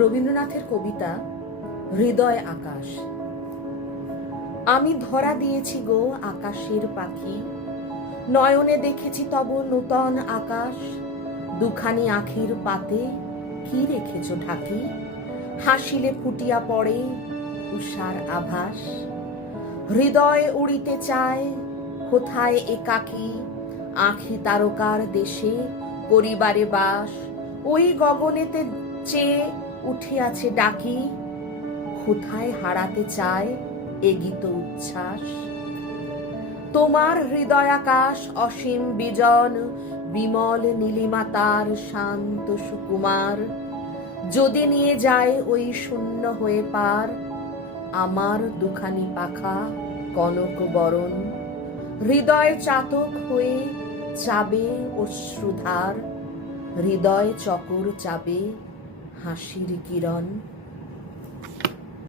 রবীন্দ্রনাথের কবিতা হৃদয় আকাশ। আমি ধরা দিয়েছি গো আকাশের পাখি, নয়নে দেখেছি তব নূতন আকাশ। দুখানি আখির পাতে কি রেখেছ ঢাকি, হাসিলে ফুটিয়া পড়ে উষার আভাস। হৃদয় উড়িতে চায় কোথায় একাকী, আঁখি তারকার দেশে পরিবারে বাস। ওই গগনেতে চেয়ে উঠিয়াছে ডাকি, কোথায় হারাতে চায় এ গীত উচ্ছ্বাস। তোমার হৃদয় আকাশ অসীম বিজন, বিমল নীলিমা তার শান্ত সুকুমার। যদি নিয়ে যায় ওই শূন্য হয়ে পার, আমার দুখানি পাখা কনক বরণ। হৃদয় চাতক হয়ে চাবে অশ্রুধার, হৃদয় চকর চাবে হাসির কিরণ।